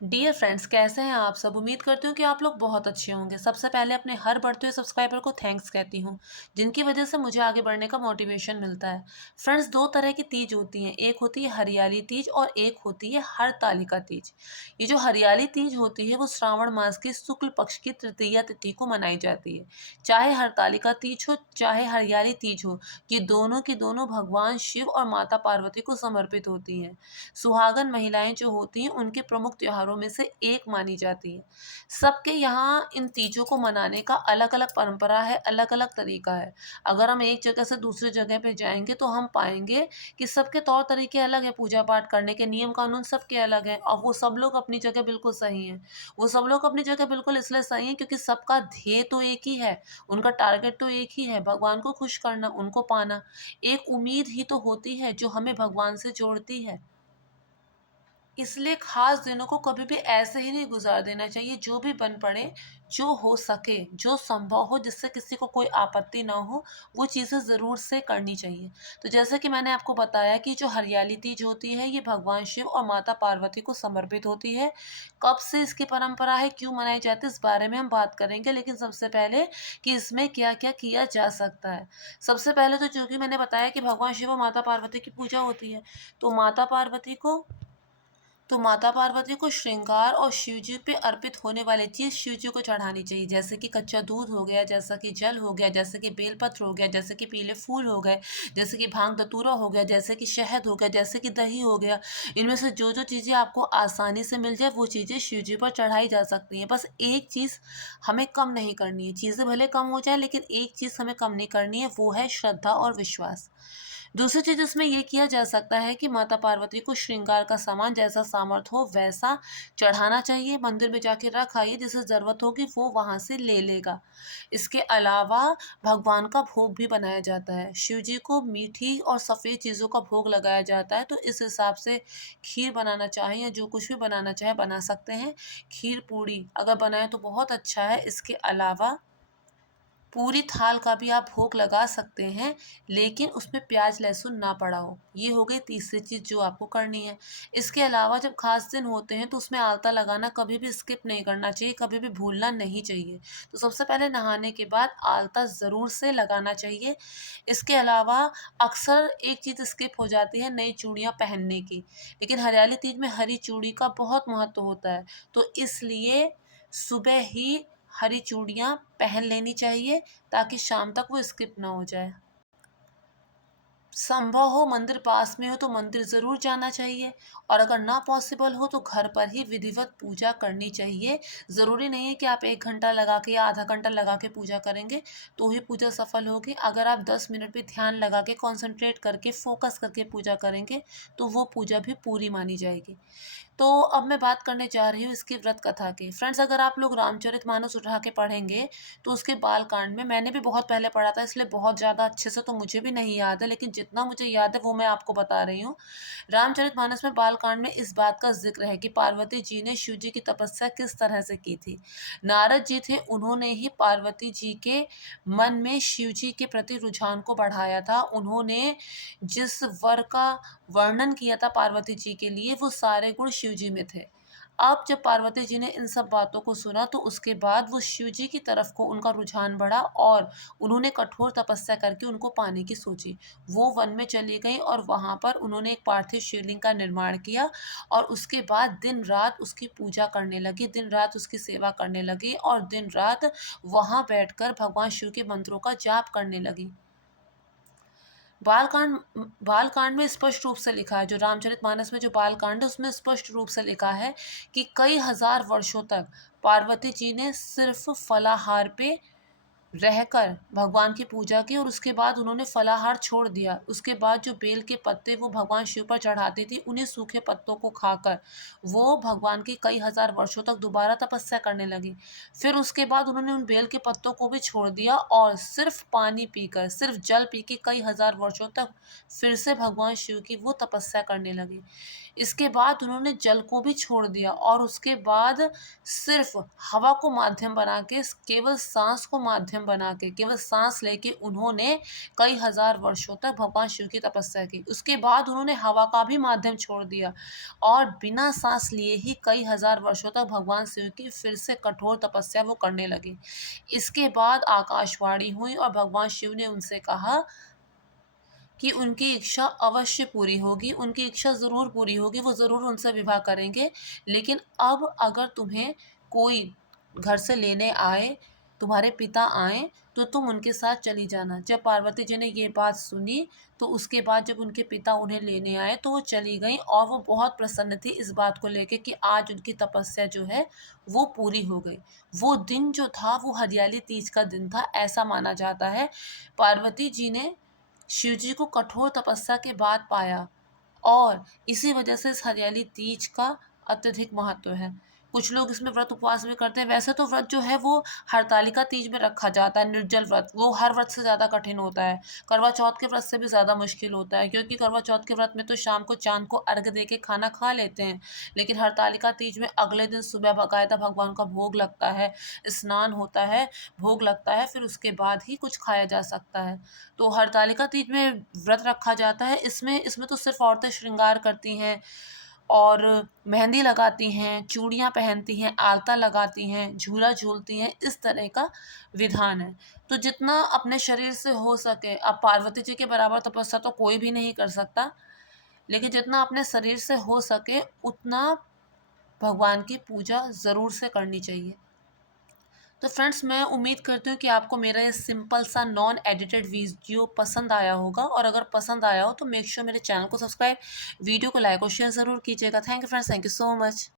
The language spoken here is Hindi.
डियर फ्रेंड्स, कैसे हैं आप सब? उम्मीद करती हूँ कि आप लोग बहुत अच्छे होंगे। सबसे पहले अपने हर बढ़ते हुए सब्सक्राइबर को थैंक्स कहती हूँ, जिनकी वजह से मुझे आगे बढ़ने का मोटिवेशन मिलता है। फ्रेंड्स, दो तरह की तीज होती हैं, एक होती है हरियाली तीज और एक होती है हरतालिका तीज। ये जो हरियाली तीज होती है वो श्रावण मास की शुक्ल पक्ष की तृतीया तिथि को मनाई जाती है। चाहे हरतालिका तीज हो चाहे हरियाली तीज हो, ये दोनों की दोनों भगवान शिव और माता पार्वती को समर्पित होती हैं। सुहागन महिलाएं जो होती हैं उनके प्रमुख त्योहारों में से एक मानी जाती है। सबके यहाँ इन तीजों को मनाने का अलग अलग परंपरा है, अलग अलग तरीका है। अगर हम एक जगह से दूसरी जगह पे जाएंगे तो हम पाएंगे कि सबके तौर तरीके अलग है, पूजा पाठ करने के नियम कानून सबके अलग हैं और वो सब लोग अपनी जगह बिल्कुल सही हैं। वो सब लोग अपनी जगह बिल्कुल इसलिए सही हैं क्योंकि सबका ध्येय तो एक ही है, उनका टारगेट तो एक ही है, भगवान को खुश करना, उनको पाना। एक उम्मीद ही तो होती है जो हमें भगवान से जोड़ती है। इसलिए खास दिनों को कभी भी ऐसे ही नहीं गुजार देना चाहिए। जो भी बन पड़े, जो हो सके, जो संभव हो, जिससे किसी को कोई आपत्ति ना हो, वो चीज़ें ज़रूर से करनी चाहिए। तो जैसे कि मैंने आपको बताया कि जो हरियाली तीज होती है ये भगवान शिव और माता पार्वती को समर्पित होती है। कब से इसकी परंपरा है, क्यों मनाई जाती है, इस बारे में हम बात करेंगे। लेकिन सबसे पहले कि इसमें क्या क्या किया जा सकता है। सबसे पहले तो जो कि मैंने बताया कि भगवान शिव और माता पार्वती की पूजा होती है। तो माता पार्वती को श्रृंगार और शिवजी पे अर्पित होने वाली चीज शिवजी को चढ़ानी चाहिए, जैसे कि कच्चा दूध हो गया, जैसा कि जल हो गया, जैसे कि बेलपत्र हो गया, जैसे कि पीले फूल हो गए, जैसे कि भांग धतूरा हो गया, जैसे कि शहद हो गया, जैसे कि दही हो गया। इनमें से जो जो चीजें आपको आसानी से मिल जाए वो चीजें शिवजी पर चढ़ाई जा सकती हैं। बस एक चीज हमें कम नहीं करनी है, चीजें भले कम हो जाए लेकिन एक चीज हमें कम नहीं करनी है, वो है श्रद्धा और विश्वास। दूसरी चीज इसमें ये किया जा सकता है कि माता पार्वती को श्रृंगार का सामान जैसा सामर्थ हो वैसा चढ़ाना चाहिए। मंदिर में जाके रख आइए, जिसे जरूरत होगी वो वहां से ले लेगा। इसके अलावा भगवान का भोग भी बनाया जाता है। शिव जी को मीठी और सफेद चीजों का भोग लगाया जाता है, तो इस हिसाब से खीर बनाना चाहे या जो कुछ भी बनाना चाहे बना सकते हैं। खीर पूड़ी अगर बनाए तो बहुत अच्छा है। इसके अलावा पूरी थाल का भी आप भोग लगा सकते हैं, लेकिन उसमें प्याज लहसुन ना पड़ा हो। ये हो गई तीसरी चीज़ जो आपको करनी है। इसके अलावा जब खास दिन होते हैं तो उसमें आलता लगाना कभी भी स्किप नहीं करना चाहिए, कभी भी भूलना नहीं चाहिए। तो सबसे पहले नहाने के बाद आलता ज़रूर से लगाना चाहिए। इसके अलावा अक्सर एक चीज़ स्किप हो जाती है, नई चूड़ियाँ पहनने की। लेकिन हरियाली तीज में हरी चूड़ी का बहुत महत्व होता है, तो इसलिए सुबह ही हरी चूड़ियाँ पहन लेनी चाहिए ताकि शाम तक वो स्किप ना हो जाए। संभव हो मंदिर पास में हो तो मंदिर ज़रूर जाना चाहिए, और अगर ना पॉसिबल हो तो घर पर ही विधिवत पूजा करनी चाहिए। ज़रूरी नहीं है कि आप 1 घंटा लगा के या आधा घंटा लगा के पूजा करेंगे तो ही पूजा सफल होगी। अगर आप 10 मिनट भी ध्यान लगा के कॉन्संट्रेट करके फ़ोकस करके पूजा करेंगे तो वो पूजा भी पूरी मानी जाएगी। तो अब मैं बात करने जा रही हूँ इसकी व्रत कथा की। फ्रेंड्स, अगर आप लोग रामचरितमानस उठा के पढ़ेंगे तो उसके बाल कांड में, मैंने भी बहुत पहले पढ़ा था इसलिए बहुत ज़्यादा अच्छे से तो मुझे भी नहीं याद है, लेकिन जितना मुझे याद है वो मैं आपको बता रही हूँ। रामचरितमानस में बाल कांड में इस बात का जिक्र है कि पार्वती जी ने शिव जी की तपस्या किस तरह से की थी। नारद जी थे, उन्होंने ही पार्वती जी के मन में शिव जी के प्रति रुझान को बढ़ाया था। उन्होंने जिस वर का वर्णन किया था पार्वती जी के लिए, वो सारे गुण शिव जी में थे। अब जब पार्वती जी ने इन सब बातों को सुना तो उसके बाद वो शिव जी की तरफ को उनका रुझान बढ़ा और उन्होंने कठोर तपस्या करके उनको पाने की सोची। वो वन में चली गई और वहाँ पर उन्होंने एक पार्थिव शिवलिंग का निर्माण किया और उसके बाद दिन रात उसकी पूजा करने लगी, दिन रात उसकी सेवा करने लगी और दिन रात वहाँ बैठकर भगवान शिव के मंत्रों का जाप करने लगी। बालकांड बालकांड में स्पष्ट रूप से लिखा है, जो रामचरितमानस में जो बालकांड है उसमें स्पष्ट रूप से लिखा है कि कई हजार वर्षों तक पार्वती जी ने सिर्फ फलाहार पे रहकर भगवान की पूजा की और उसके बाद उन्होंने फलाहार छोड़ दिया। उसके बाद जो बेल के पत्ते वो भगवान शिव पर चढ़ाती थी, उन्हीं सूखे पत्तों को खाकर वो भगवान की कई हजार वर्षों तक दोबारा तपस्या करने लगी। फिर उसके बाद उन्होंने उन बेल के पत्तों को भी छोड़ दिया और सिर्फ पानी पीकर, सिर्फ जल पी के कई हजार वर्षों तक फिर से भगवान शिव की वो तपस्या करने लगी। इसके बाद उन्होंने जल को भी छोड़ दिया और उसके बाद सिर्फ़ हवा को माध्यम बना के, केवल साँस को माध्यम बना के, केवल साँस लेके उन्होंने कई हज़ार वर्षों तक भगवान शिव की तपस्या की। उसके बाद उन्होंने हवा का भी माध्यम छोड़ दिया और बिना साँस लिए ही कई हज़ार वर्षों तक भगवान शिव की फिर से कठोर तपस्या वो करने लगे। इसके बाद आकाशवाणी हुई और भगवान शिव ने उनसे कहा कि उनकी इच्छा अवश्य पूरी होगी, उनकी इच्छा ज़रूर पूरी होगी, वो ज़रूर उनसे विवाह करेंगे। लेकिन अब अगर तुम्हें कोई घर से लेने आए, तुम्हारे पिता आएँ, तो तुम उनके साथ चली जाना। जब पार्वती जी ने ये बात सुनी, तो उसके बाद जब उनके पिता उन्हें लेने आए, तो वो चली गईं और वो बहुत प्रसन्न थी इस बात को लेके कि आज उनकी तपस्या जो है, वो पूरी हो गई। वो दिन जो था, वो हरियाली तीज का दिन था, ऐसा माना जाता है। पार्वती जी ने शिवजी को कठोर तपस्या के बाद पाया और इसी वजह से इस हरियाली तीज का अत्यधिक महत्व है। कुछ लोग इसमें व्रत उपवास भी करते हैं। वैसे तो व्रत जो है वो हरतालिका तीज में रखा जाता है, निर्जल व्रत, वो हर व्रत से ज़्यादा कठिन होता है। करवा चौथ के व्रत से भी ज़्यादा मुश्किल होता है क्योंकि करवा चौथ के व्रत में तो शाम को चाँद को अर्घ दे के खाना खा लेते हैं। लेकिन हरतालिका तीज में अगले दिन सुबह बाकायदा भगवान का भोग लगता है, स्नान होता है, भोग लगता है, फिर उसके बाद ही कुछ खाया जा सकता है। तो हरतालिका तीज में व्रत रखा जाता है। इसमें इसमें तो सिर्फ़ औरतें श्रृंगार करती हैं और मेहंदी लगाती हैं, चूड़ियाँ पहनती हैं, आलता लगाती हैं, झूला झूलती हैं, इस तरह का विधान है। तो जितना अपने शरीर से हो सके, अब पार्वती जी के बराबर तपस्या तो कोई भी नहीं कर सकता, लेकिन जितना अपने शरीर से हो सके उतना भगवान की पूजा ज़रूर से करनी चाहिए। तो फ्रेंड्स, मैं उम्मीद करती हूँ कि आपको मेरा ये सिंपल सा नॉन एडिटेड वीडियो पसंद आया होगा और अगर पसंद आया हो तो मेक श्योर मेरे चैनल को सब्सक्राइब, वीडियो को लाइक और शेयर ज़रूर कीजिएगा। Thank you friends, thank you so much.